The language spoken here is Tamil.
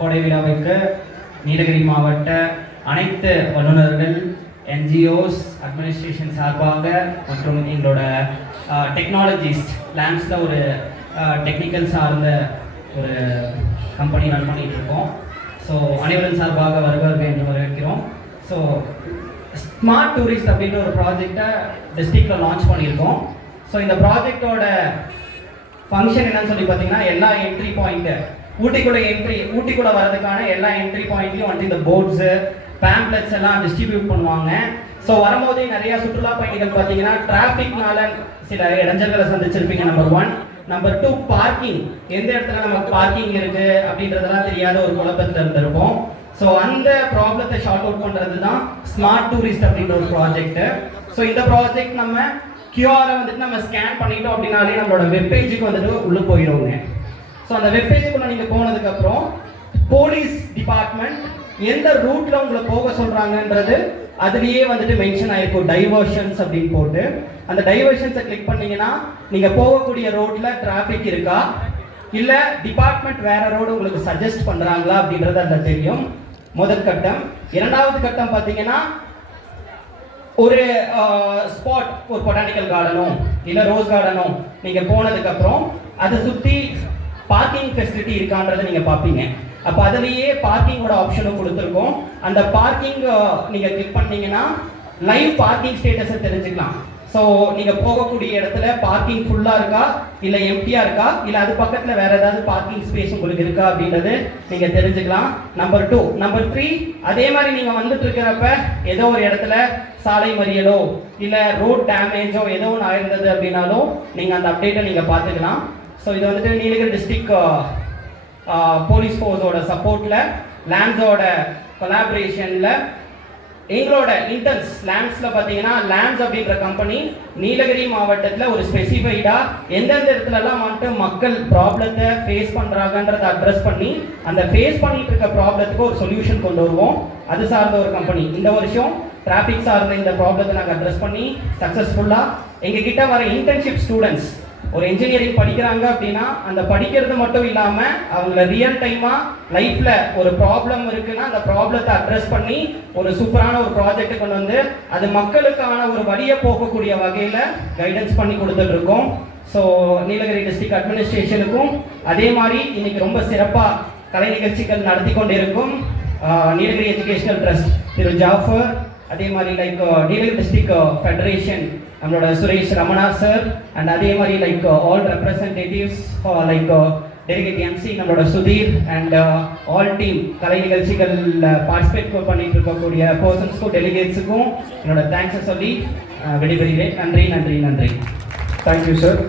கோடை விழாவிற்கு நீலகிரி மாவட்ட அனைத்து வல்லுநர்கள், என்ஜிஓஸ், அட்மினிஸ்ட்ரேஷன் சார்பாக மற்றும் எங்களோட டெக்னாலஜிஸ்ட் லேம்ஸில் ஒரு டெக்னிக்கல் சார்ந்த ஒரு கம்பெனி ரன் பண்ணிகிட்டு இருக்கோம். ஸோ அனைவரும் சார்பாக வருவார்கள் என்று வரவேற்கிறோம். ஸோ ஸ்மார்ட் டூரிஸ்ட் அப்படின்ற ஒரு ப்ராஜெக்டை டிஸ்ட்ரிக்டில் லான்ச் பண்ணியிருக்கோம். ஸோ இந்த ப்ராஜெக்டோட ஃபங்க்ஷன் என்னன்னு சொல்லி பார்த்தீங்கன்னா, எல்லா என்ட்ரி பாயிண்ட்டு ஊட்டிக்குள்ளே வரதுக்கான எல்லா என்ட்ரி பாயிண்ட்லையும் வந்து இந்த போர்ட்ஸு, பேம்ப்ளெட்ஸ் எல்லாம் டிஸ்ட்ரிபியூட் பண்ணுவாங்க. ஸோ வரும்போதே நிறையா சுற்றுலா பயணிகள் பார்த்தீங்கன்னா டிராஃபிக்னால சில இடைஞ்சல்களை சந்திச்சிருப்பீங்க. நம்பர் 1. Number 2, parking. எந்த இடத்துல நமக்கு பார்க்கிங் இருக்குது அப்படின்றதெல்லாம் தெரியாத ஒரு குழப்பத்தில் இருந்திருப்போம். ஸோ அந்த ப்ராப்ளத்தை ஷார்ட் அவுட் பண்ணுறது தான் ஸ்மார்ட் டூரிஸ்ட் அப்படின்ற ஒரு ப்ராஜெக்ட்டு. ஸோ இந்த ப்ராஜெக்ட் நம்ம கியூஆரை வந்துட்டு நம்ம ஸ்கேன் பண்ணிட்டோம் அப்படின்னாலே நம்மளோட வெப்பேஜுக்கு வந்துட்டு உள்ளே போயிடுவோங்க. ஸோ அந்த வெப்பேஜுக்குள்ளே நீங்கள் போனதுக்கப்புறம் போலீஸ் டிபார்ட்மெண்ட் எந்த ரூட்டில் உங்களை போக சொல்கிறாங்கன்றது அதுலேயே வந்துட்டு மென்ஷன் ஆகிருக்கும், டைவர்ஷன்ஸ் அப்படின்னு போட்டு. அந்த டைவர்ஷன்ஸை கிளிக் பண்ணிங்கன்னா நீங்கள் போகக்கூடிய ரோட்டில் டிராஃபிக் இருக்கா, இல்லை டிபார்ட்மெண்ட் வேறு ரோடு உங்களுக்கு சஜஸ்ட் பண்ணுறாங்களா அப்படின்றது அதில் தெரியும். முதல் கட்டம். இரண்டாவது கட்டம் பார்த்தீங்கன்னா, ஒரு ஸ்பாட், ஒரு பொட்டானிக்கல் கார்டனோ இல்லை ரோஸ் கார்டனோ நீங்கள் போனதுக்கப்புறம் அதை சுற்றி பார்க்கிங் ஃபெசிலிட்டி இருக்கான்றதை நீங்கள் பார்ப்பீங்க. அப்போ அதுலேயே பார்க்கிங்கோட ஆப்ஷனும் கொடுத்துருக்கோம். அந்த பார்க்கிங் நீங்கள் கிளிக் பண்ணீங்கன்னா லைவ் பார்க்கிங் ஸ்டேட்டஸை தெரிஞ்சுக்கலாம். ஸோ நீங்கள் போகக்கூடிய இடத்துல பார்க்கிங் ஃபுல்லாக இருக்கா, இல்லை எம்டியாக இருக்கா, இல்லை அது பக்கத்தில் வேறு ஏதாவது பார்க்கிங் ஸ்பேஸ் உங்களுக்கு இருக்கா அப்படின்றது நீங்கள் தெரிஞ்சுக்கலாம். நம்பர் 2. நம்பர் 3, அதே மாதிரி நீங்கள் வந்துட்டு இருக்கிறப்ப ஏதோ ஒரு இடத்துல சாலை மறியலோ இல்லை ரோட் டேமேஜோ ஏதோ ஒன்று ஆயிருந்தது அப்படின்னாலும் நீங்கள் அந்த அப்டேட்டை நீங்கள் பார்த்துக்கலாம். ஸோ இது வந்துட்டு நீலகிரி டிஸ்ட்ரிக்ட் போலீஸ் ஃபோர்ஸோட சப்போர்ட்டில், லேண்ட்ஸோட கொலாபரேஷனில், எங்களோட இன்டர்ன்ஸ் லேண்ட்ஸில் பார்த்தீங்கன்னா, லேண்ட்ஸ் அப்படின்ற கம்பெனி நீலகிரி மாவட்டத்தில் ஒரு ஸ்பெசிஃபைடாக எந்தெந்த இடத்துலலாம் வந்துட்டு மக்கள் ப்ராப்ளத்தை ஃபேஸ் பண்ணுறாங்கன்றதை அட்ரஸ் பண்ணி அந்த ஃபேஸ் பண்ணிட்டு இருக்க ப்ராப்ளத்துக்கு ஒரு சொல்யூஷன் கொண்டு வருவோம். அது சார்ந்த ஒரு கம்பெனி. இந்த வருஷம் டிராஃபிக் சார்ந்த இந்த ப்ராப்ளத்தை நாங்கள் அட்ரஸ் பண்ணி சக்ஸஸ்ஃபுல்லாக எங்ககிட்ட வர இன்டர்ன்ஷிப் ஸ்டூடெண்ட்ஸ் ஒரு இன்ஜினியரிங் படிக்கிறாங்க அப்படின்னா அந்த படிக்கிறது மட்டும் இல்லாமல் அவங்கள ரியல் டைமாக லைஃப்பில் ஒரு ப்ராப்ளம் இருக்குன்னா அந்த ப்ராப்ளத்தை அட்ரஸ் பண்ணி ஒரு சூப்பரான ஒரு ப்ராஜெக்டை கொண்டு வந்து அது மக்களுக்கான ஒரு வழியை போகக்கூடிய வகையில் கைடன்ஸ் பண்ணி கொடுத்துட்ருக்கோம். ஸோ நீலகிரி டிஸ்ட்ரிக்ட் அட்மினிஸ்ட்ரேஷனுக்கும் அதே மாதிரி இன்னைக்கு ரொம்ப சிறப்பாக கலை நிகழ்ச்சிகள் நடத்தி கொண்டிருக்கும் நீலகிரி எஜுகேஷனல் ட்ரஸ்ட் திரு ஜாஃபர், அதே மாதிரி லைக் நீலகிரி டிஸ்ட்ரிக்ட் ஃபெடரேஷன் நம்மளோட சுரேஷ் ரமணா சார், அண்ட் அதே மாதிரி like all representatives like delegate MC நம்மளோட சுதீர் அண்ட் ஆல் டீம் கலை நிகழ்ச்சிகளில் பார்ட்டிசிபேட் பண்ணிட்டு இருக்கக்கூடிய பர்சன்ஸ்க்கும் டெலிகேட்ஸுக்கும் என்னோட தேங்க்ஸை சொல்லி விடைபெறுகிறேன். நன்றி நன்றி நன்றி. Thank you sir.